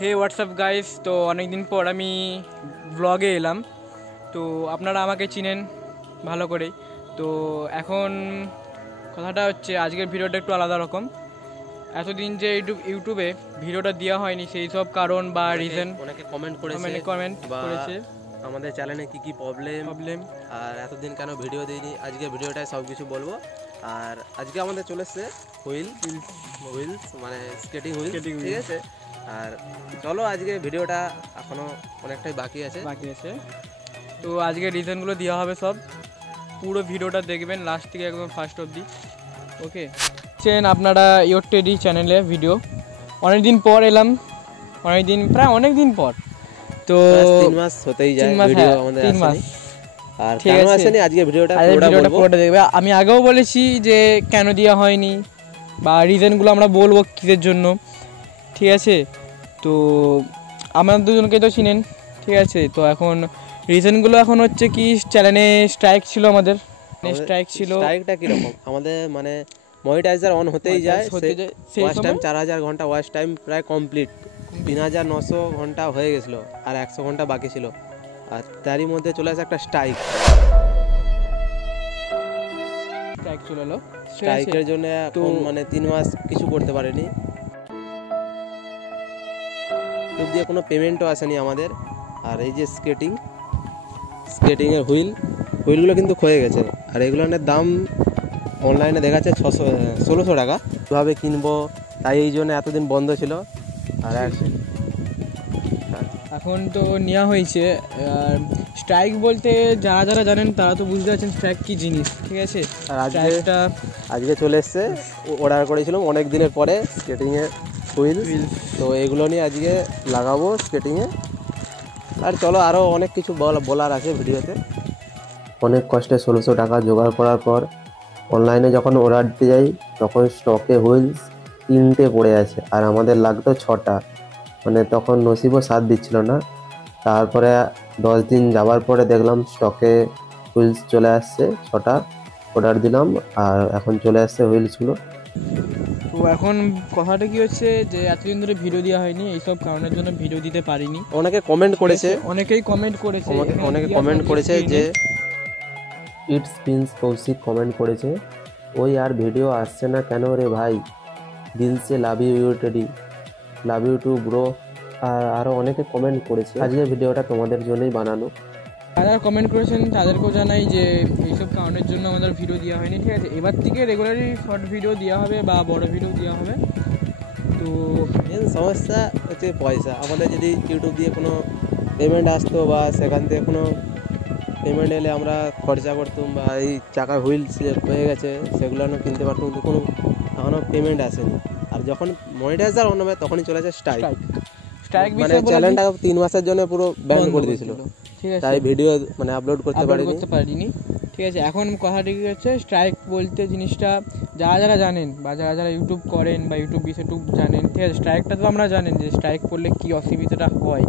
হে WhatsApp guys, তো অনেকদিন পর আমি ব্লগে এলাম। তো আপনারা আমাকে চিনেন ভালো করেই। তো এখন কথাটা হচ্ছে আজকের ভিডিওটা একটু আলাদা রকম। এতদিন যে ইউটিউবে ভিডিওটা দেওয়া হয়নি সেই সব কারণ বা রিজন অনেকে কমেন্ট করেছে আমাদের চ্যানেলে কি কি প্রবলেম আর এতদিন কেন ভিডিও দিইনি। আজকে ভিডিওটায় সব কিছু বলবো। আর আজকে আমাদের চলে এসছে হুইলস মানে স্কেটিং হুইল, ঠিক আছে। আর চলো আজকে ভিডিওটা এখনো অনেকটাই বাকি আছে। তো আজকে রিজনগুলো দেওয়া হবে সব। পুরো ভিডিওটা দেখবেন লাস্ট থেকে একদম ফার্স্ট অবধি। ওকে, আপনারা ইয়োর টেডি চ্যানেলে ভিডিও অনেকদিন পর এলাম, প্রায় অনেক দিন পর। তো 3 মাস হতেই যায় ভিডিও আমাদের 3 মাস। আর কেন আসেনি আজকে ভিডিওটা পুরোটা দেখবে। আমি আগেও বলেছি যে কেন দেওয়া হয়নি বা রিজনগুলো আমরা বলবো কিসের জন্য, ঠিক আছে। তো আমাদের দুজনকে তো চিনেন, ঠিক আছে। তো এখন রিজনগুলো এখন হচ্ছে কি, চ্যানেলে স্ট্রাইক ছিল, আমাদের স্ট্রাইকটা কীরকম আমাদের মানে মনিটাইজার অন হতেই যায়। ওয়াচ টাইম 4000 ঘন্টা ওয়াচ টাইম প্রায় কমপ্লিট, 3900 ঘন্টা হয়ে গেছিলো আর 100 ঘন্টা বাকি ছিল। আর তারই মধ্যে চলে আসে একটা চলে এলো। স্ট্রাইকের জন্য এখন মানে 3 মাস কিছু করতে পারেনি, ইউটিউব দিয়ে কোনো পেমেন্টও আসেনি আমাদের। আর এই যে স্কেটিংয়ের হুইলগুলো কিন্তু ক্ষয়ে গেছে। আর এগুলোর দাম অনলাইনে দেখাচ্ছে 1600 টাকা। কীভাবে কিনবো, তাই এই জন্য এতদিন বন্ধ ছিল। আর এখন তো নেওয়া হয়েছে। আর স্ট্রাইক বলতে যারা যারা জানেন তারা তো বুঝতে পারছেন স্ট্রাইক কী জিনিস, ঠিক আছে। আর আজকে চলে এসছে, অর্ডার করেছিলাম অনেক দিনের পরে স্কেটিংয়ের হুইল। তো এগুলো নিয়ে আজকে লাগাবো স্কেটিংয়ে। আর চলো আরও অনেক কিছু বলার আছে ভিডিওতে। অনেক কষ্টে 1600 টাকা জোগাড় করার পর অনলাইনে যখন অর্ডার দিতে যাই তখন স্টকে হুইলস 3টে পড়ে আছে আর আমাদের লাগতো 6টা। মানে তখন নসিবও সাথ দিচ্ছিল না। তারপরে 10 দিন যাওয়ার পরে দেখলাম স্টকে হুইলস চলে আসছে, 6টা অর্ডার দিলাম আর এখন চলে আসছে হুইলসগুলো। তো এখন কথাটা কি হচ্ছে যে এতদিন ধরে ভিডিও দেওয়া হয়নি, এইসব কারণের জন্য ভিডিও দিতে পারিনি। অনেকেই কমেন্ট করেছে যে ইটস প্রিন্স কৌশিক কমেন্ট করেছে, ওই আর ভিডিও আসছে না কেন রে ভাই, দিল সে love you teddy, love you too bro. আর আরও অনেকে কমেন্ট করেছে। আজকে ভিডিওটা তোমাদের জন্যই বানানো। যারা কমেন্ট করেছেন তাদেরকেও জানাই যে এইসব কারণের জন্য আমাদের ভিডিও দেওয়া হয়নি, ঠিক আছে। এবার থেকে রেগুলারলি শর্ট ভিডিও দেওয়া হবে বা বড় ভিডিও দেওয়া হবে। তো মেন সমস্যা হচ্ছে পয়সা। আমাদের যদি ইউটিউব দিয়ে কোনো পেমেন্ট আসতো বা সেখান থেকে কোনো পেমেন্ট এলে আমরা খরচা করতাম বা এই চাকার হুইলস হয়ে গেছে সেগুলো কিনতে পারতাম, কিন্তু কোনো এখনও পেমেন্ট আসেনি। আর যখন মনিটাইজার অন হবে তখনই চলে আসে স্ট্রাইক মানে চ্যানেলটা 3 মাসের জন্য পুরো ব্যান করে দিয়েছিল, ঠিক আছে। তাই ভিডিও মানে আপলোড করতে পারিনি, ঠিক আছে। এখন কথাটি কি হচ্ছে, স্ট্রাইক বলতে জিনিসটা যারা যারা জানেন বা যারা যারা ইউটিউব করেন বা ইউটিউব বিষয়ে জানেন, ঠিক আছে। স্ট্রাইকটা তো আমরা জানেন যে স্ট্রাইক করলে কী অসুবিধাটা হয়,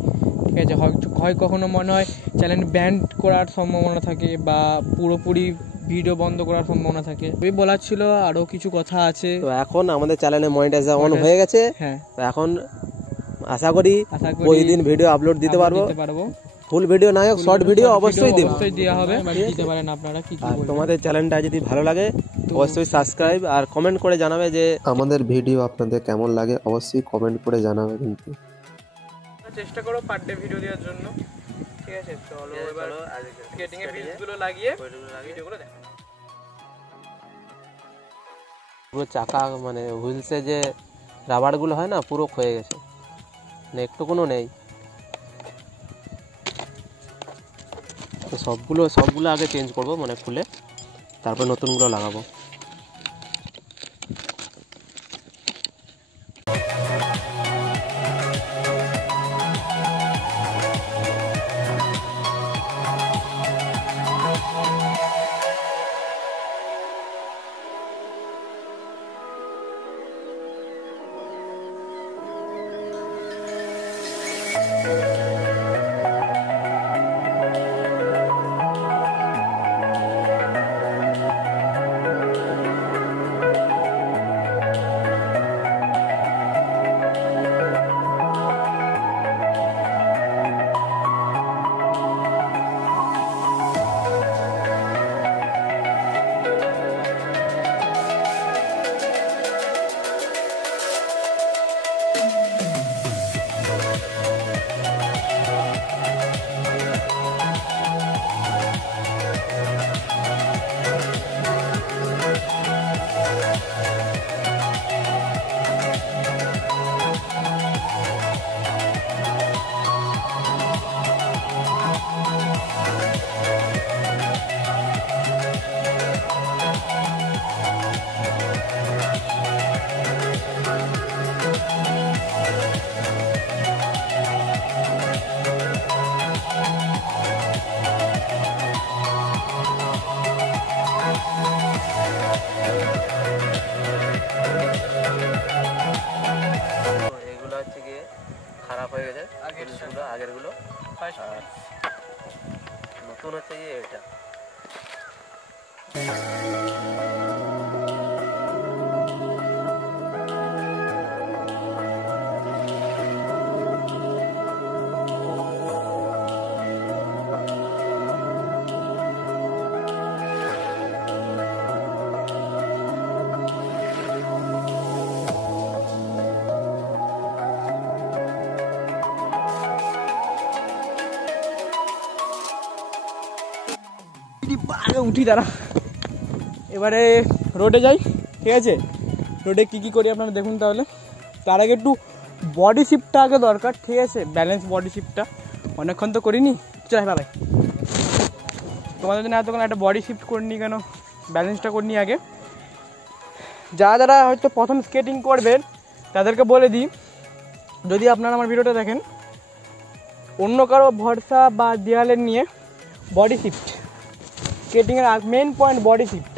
ঠিক আছে। হয় কখনো মনে হয় চ্যানেল ব্যান করার সম্ভাবনা থাকে বা পুরোপুরি ভিডিও বন্ধ করার সম্ভাবনা থাকে। ওই বলার ছিল, আরও কিছু কথা আছে। তো এখন আমাদের চ্যানেলে মনিটাইজার অন হয়ে গেছে। হ্যাঁ, তো এখন আশা করি প্রতিদিন ভিডিও আপলোড দিতে পারবো। ফুল ভিডিও না হোক শর্ট ভিডিও অবশ্যই দেওয়া হবে, দিতে পারেন আপনারা। কি আর তোমাদের চ্যানেলটা যদি ভালো লাগে অবশ্যই সাবস্ক্রাইব আর কমেন্ট করে জানাবে যে আমাদের ভিডিও আপনাদের কেমন লাগে, অবশ্যই কমেন্ট করে জানাবে। কিন্তু চেষ্টা করো পার ডে ভিডিও দেওয়ার জন্য, ঠিক আছে। চলো এবার স্কেটিং এর রিলসগুলো লাগিয়ে ভিডিওগুলো দেখো। পুরো চাকা মানে হুইলসে যে রাবারগুলো হয় না পুরো ক্ষয়ে গেছে, মানে একটুকুনো নেই। তো সবগুলো আগে চেঞ্জ করব, মানে খুলে তারপর নতুনগুলো লাগাবো। থেকে খারাপ হয়ে গেছে আগেরগুলো। আর নতুন হচ্ছে এটা। আগে উঠি দাঁড়া, এবারে রোডে যাই। ঠিক আছে, রোডে কী কী করি আপনারা দেখুন। তাহলে তার আগে একটু বডি শিফটটা আগে দরকার। ঠিক আছে, ব্যালেন্স বডি শিফটটা অনেকক্ষণ তো করিনি। চল ভাই, তোমাদের জন্য এতক্ষণ একটা বডি শিফট করে নিই, কেন ব্যালেন্সটা করে নিই আগে। যারা হয়তো প্রথম স্কেটিং করবেন তাদেরকে বলে দিই, যদি আপনারা আমার ভিডিওটা দেখেন, অন্য কারো ভরসা বা দেয়ালে নিয়ে বডি শিফট, স্কেটিংয়ের মেন পয়েন্ট বডি শিফট।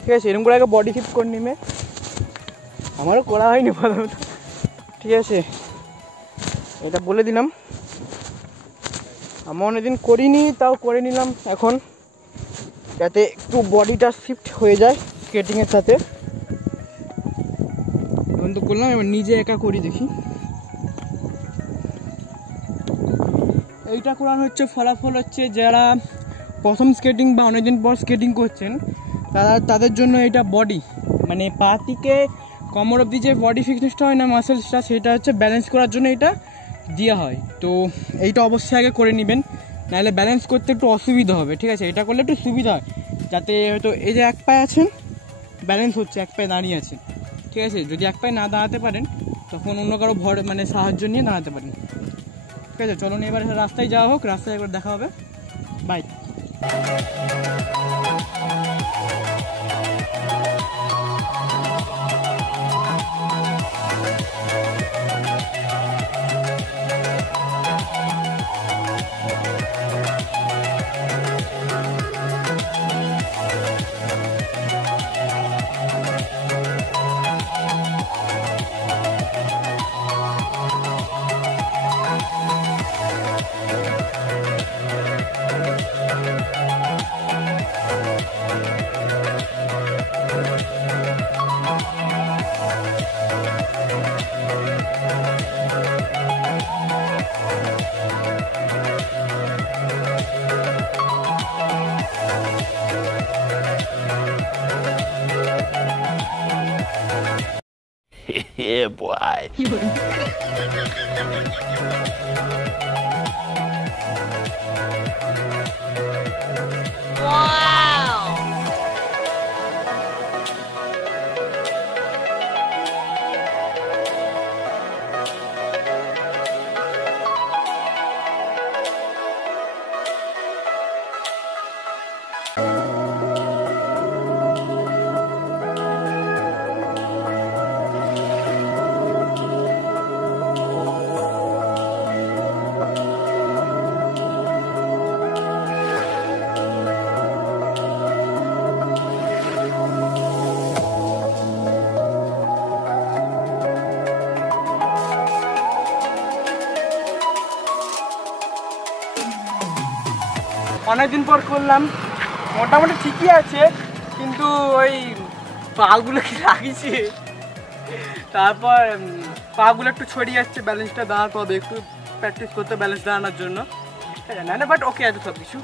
ঠিক আছে, এরকম করে আগে বডি শিফট করে নিবে। আমারও করা হয়নি প্রথমত। ঠিক আছে, এটা বলে দিলাম। আমি অনেকদিন করিনি, তাও করে নিলাম এখন, যাতে একটু বডিটা শিফট হয়ে যায় স্কেটিংয়ের সাথে। এখন তো করলাম, এবার নিজে একা করি দেখি। এইটা করার হচ্ছে ফলাফল হচ্ছে যারা প্রথম স্কেটিং বা অনেকদিন পর স্কেটিং করছেন তাদের জন্য এটা বডি, মানে পা থেকে কোমর অবধি যে বডি ফিটনেসটা হয় না, মাসেলসটা, সেটা হচ্ছে ব্যালেন্স করার জন্য এটা দেওয়া হয়। তো এইটা অবশ্যই আগে করে নেবেন, নাহলে ব্যালেন্স করতে একটু অসুবিধা হবে। ঠিক আছে, এটা করলে একটু সুবিধা হয়, যাতে হয়তো এই যে এক পায়ে আছেন, ব্যালেন্স হচ্ছে, এক পায়ে দাঁড়িয়ে আছেন। ঠিক আছে, যদি এক পায়ে না দাঁড়াতে পারেন তখন অন্য কারো মানে সাহায্য নিয়ে দাঁড়াতে পারেন। ঠিক আছে, চলুন এবার রাস্তায় যাওয়া হোক, রাস্তায় একবার দেখা হবে। বাই। Yeah, boy. অনেকদিন পর করলাম, মোটামুটি ঠিকই আছে, কিন্তু ওই পাগুলো কি লাগিয়েছে, তারপর পাগুলো একটু ছড়িয়ে যাচ্ছে, ব্যালেন্সটা দাঁড়াতে হবে, একটু প্র্যাকটিস করতে ব্যালেন্স দাঁড়ানোর জন্য। না বাট ওকে আছে সব কিছু।